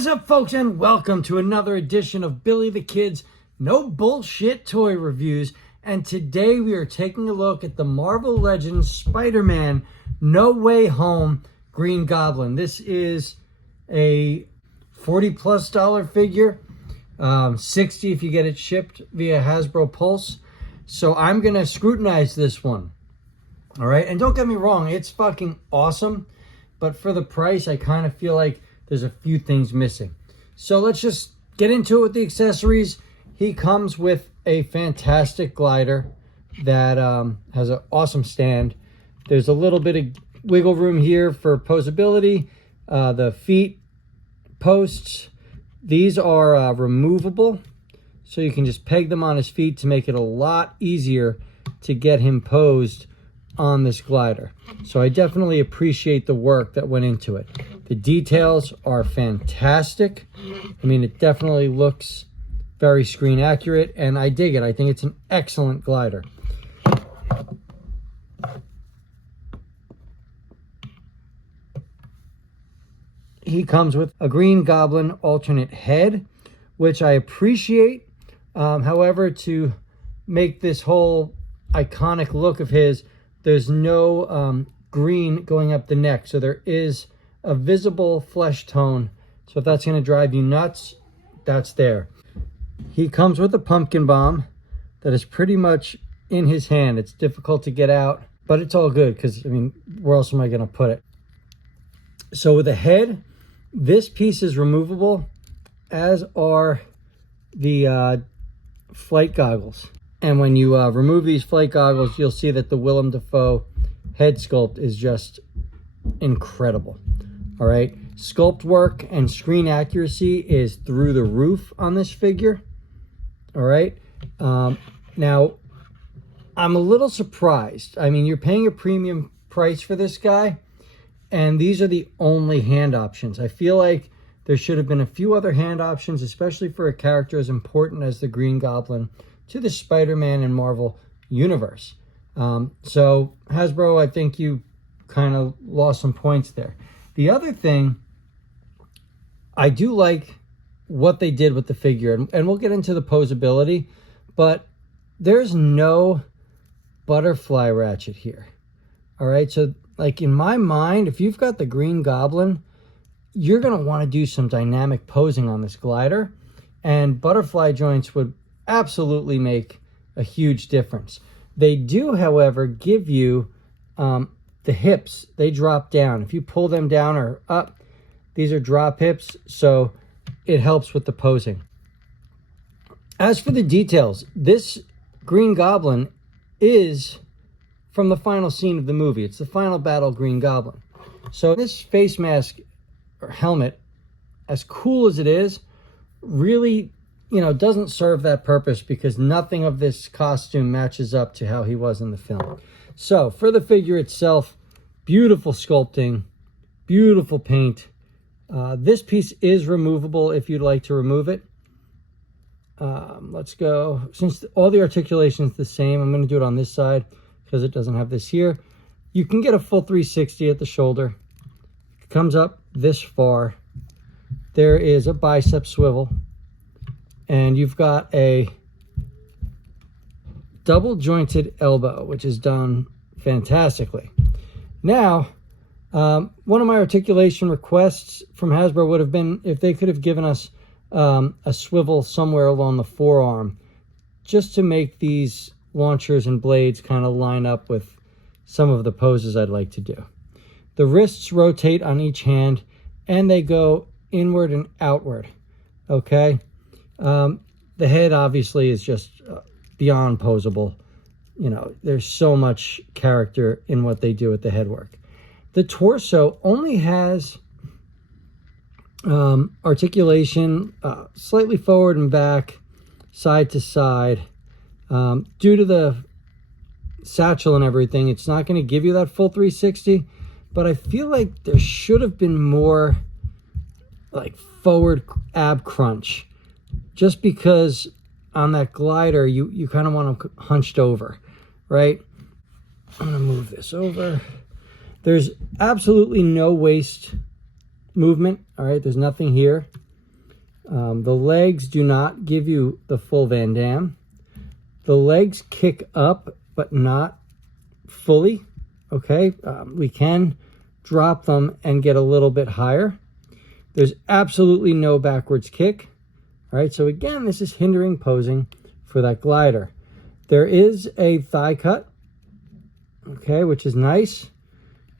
What is up, folks, and welcome to another edition of Billy the Kid's No Bullshit Toy Reviews. And today we are taking a look at the Marvel Legends Spider-Man No Way Home Green Goblin. This is a $40+ figure, $60 if you get it shipped via Hasbro Pulse. So I'm going to scrutinize this one. All right, and don't get me wrong, it's fucking awesome. But for the price, I kind of feel like there's a few things missing. So let's just get into it with the accessories. He comes with a fantastic glider that has an awesome stand. There's a little bit of wiggle room here for posability. The feet posts, these are removable. So you can just peg them on his feet to make it a lot easier to get him posed on this glider. So I definitely appreciate the work that went into it. The details are fantastic. I mean, it definitely looks very screen accurate, and I dig it. I think it's an excellent glider. He comes with a Green Goblin alternate head, which I appreciate. However, to make this whole iconic look of his, there's no green going up the neck. So there is a visible flesh tone. So if that's going to drive you nuts, that's there. He comes with a pumpkin bomb that is pretty much in his hand. It's difficult to get out, but it's all good because, I mean, where else am I going to put it? So with the head, this piece is removable, as are the flight goggles. And when you remove these flight goggles, you'll see that the Willem Dafoe head sculpt is just incredible. All right. Sculpt work and screen accuracy is through the roof on this figure. All right. Now, I'm a little surprised. I mean, you're paying a premium price for this guy, and these are the only hand options. I feel like there should have been a few other hand options, especially for a character as important as the Green Goblin to the Spider-Man and Marvel universe. So Hasbro, I think you kind of lost some points there. The other thing, I do like what they did with the figure, and we'll get into the posability, but there's no butterfly ratchet here. All right, so like in my mind, if you've got the Green Goblin, you're going to want to do some dynamic posing on this glider, and butterfly joints would absolutely make a huge difference. They do, however, give you the hips. They drop down. If you pull them down or up, these are drop hips, so it helps with the posing. As for the details, this Green Goblin is from the final scene of the movie. It's the final battle Green Goblin. So this face mask or helmet, as cool as it is, really, you know, doesn't serve that purpose because nothing of this costume matches up to how he was in the film. So for the figure itself, beautiful sculpting, beautiful paint. This piece is removable if you'd like to remove it. Let's go. Since all the articulation is the same, I'm going to do it on this side because it doesn't have this here. You can get a full 360 at the shoulder. It comes up this far. There is a bicep swivel. And you've got a double jointed elbow, which is done fantastically. Now, one of my articulation requests from Hasbro would have been if they could have given us a swivel somewhere along the forearm, just to make these launchers and blades kind of line up with some of the poses I'd like to do. The wrists rotate on each hand, and they go inward and outward, okay? The head obviously is just beyond posable. You know, there's so much character in what they do with the head work. The torso only has articulation slightly forward and back, side to side. Due to the satchel and everything, it's not going to give you that full 360, but I feel like there should have been more like forward ab crunch. Just because on that glider, you kind of want them hunched over, right? I'm going to move this over. There's absolutely no waist movement, all right? There's nothing here. The legs do not give you the full Van Damme. The legs kick up, but not fully, okay? We can drop them and get a little bit higher. There's absolutely no backwards kick. All right, so again, this is hindering posing for that glider. There is a thigh cut, okay, which is nice.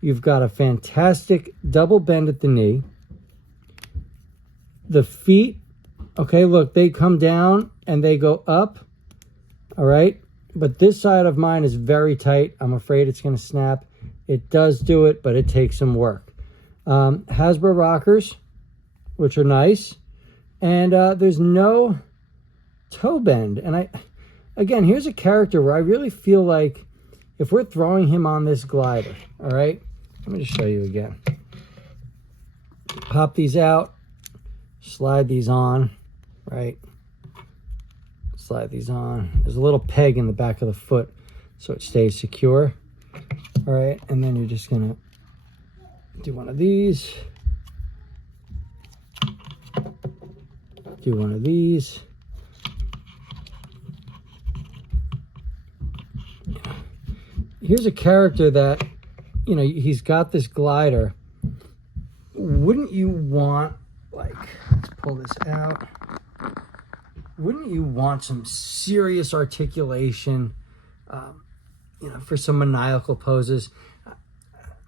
You've got a fantastic double bend at the knee. The feet, okay, look, they come down and they go up, all right? But this side of mine is very tight. I'm afraid it's going to snap. It does do it, but it takes some work. Hasbro rockers, which are nice. And there's no toe bend. And again, here's a character where I really feel like if we're throwing him on this glider, all right? Let me just show you again. Pop these out, slide these on, right? Slide these on. There's a little peg in the back of the foot so it stays secure. All right, and then you're just gonna do one of these. Do one of these. Here's a character that, you know, he's got this glider. Wouldn't you want, like, let's pull this out. Wouldn't you want some serious articulation, you know, for some maniacal poses?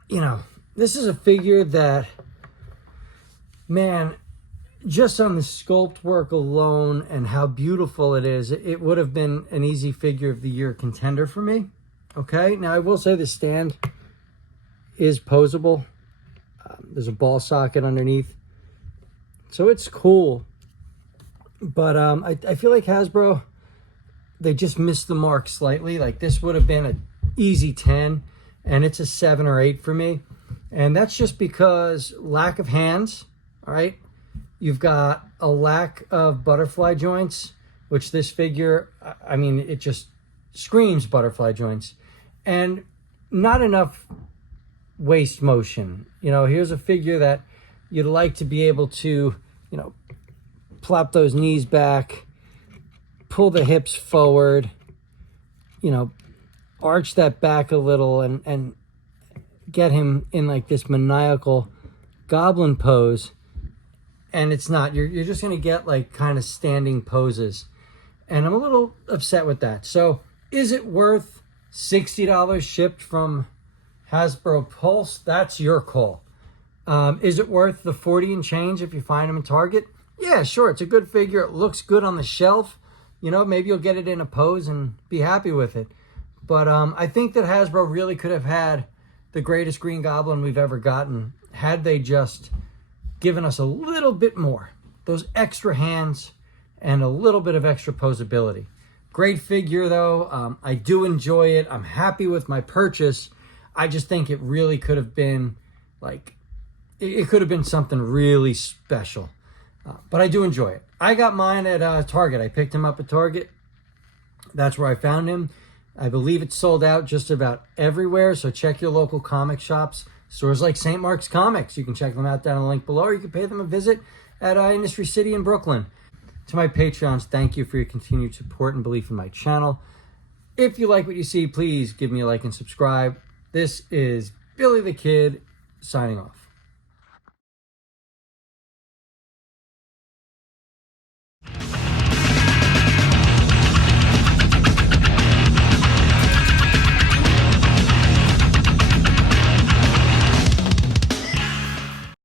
You know, this is a figure that, man, just on the sculpt work alone and how beautiful it is, it would have been an easy figure of the year contender for me. Okay, now I will say the stand is posable. There's a ball socket underneath, so it's cool. But I feel like Hasbro, they just missed the mark slightly. Like, this would have been an easy 10, and it's a 7 or 8 for me. And that's just because lack of hands, all right? You've got a lack of butterfly joints, which this figure, I mean, it just screams butterfly joints. And not enough waist motion. You know, here's a figure that you'd like to be able to, you know, plop those knees back, pull the hips forward, you know, arch that back a little and get him in like this maniacal goblin pose. And it's not, you're just going to get like kind of standing poses. And I'm a little upset with that. So is it worth $60 shipped from Hasbro Pulse? That's your call. Is it worth the 40 and change if you find them in Target? Yeah, sure. It's a good figure. It looks good on the shelf. You know, maybe you'll get it in a pose and be happy with it. But I think that Hasbro really could have had the greatest Green Goblin we've ever gotten had they just given us a little bit more. Those extra hands and a little bit of extra posability. Great figure, though. I do enjoy it. I'm happy with my purchase. I just think it really could have been, like, it could have been something really special. But I do enjoy it. I got mine at Target. I picked him up at Target. That's where I found him. I believe it's sold out just about everywhere, so check your local comic shops. Stores like St. Mark's Comics. You can check them out down in the link below, or you can pay them a visit at Industry City in Brooklyn. To my Patreons, thank you for your continued support and belief in my channel. If you like what you see, please give me a like and subscribe. This is Billy the Kid, signing off.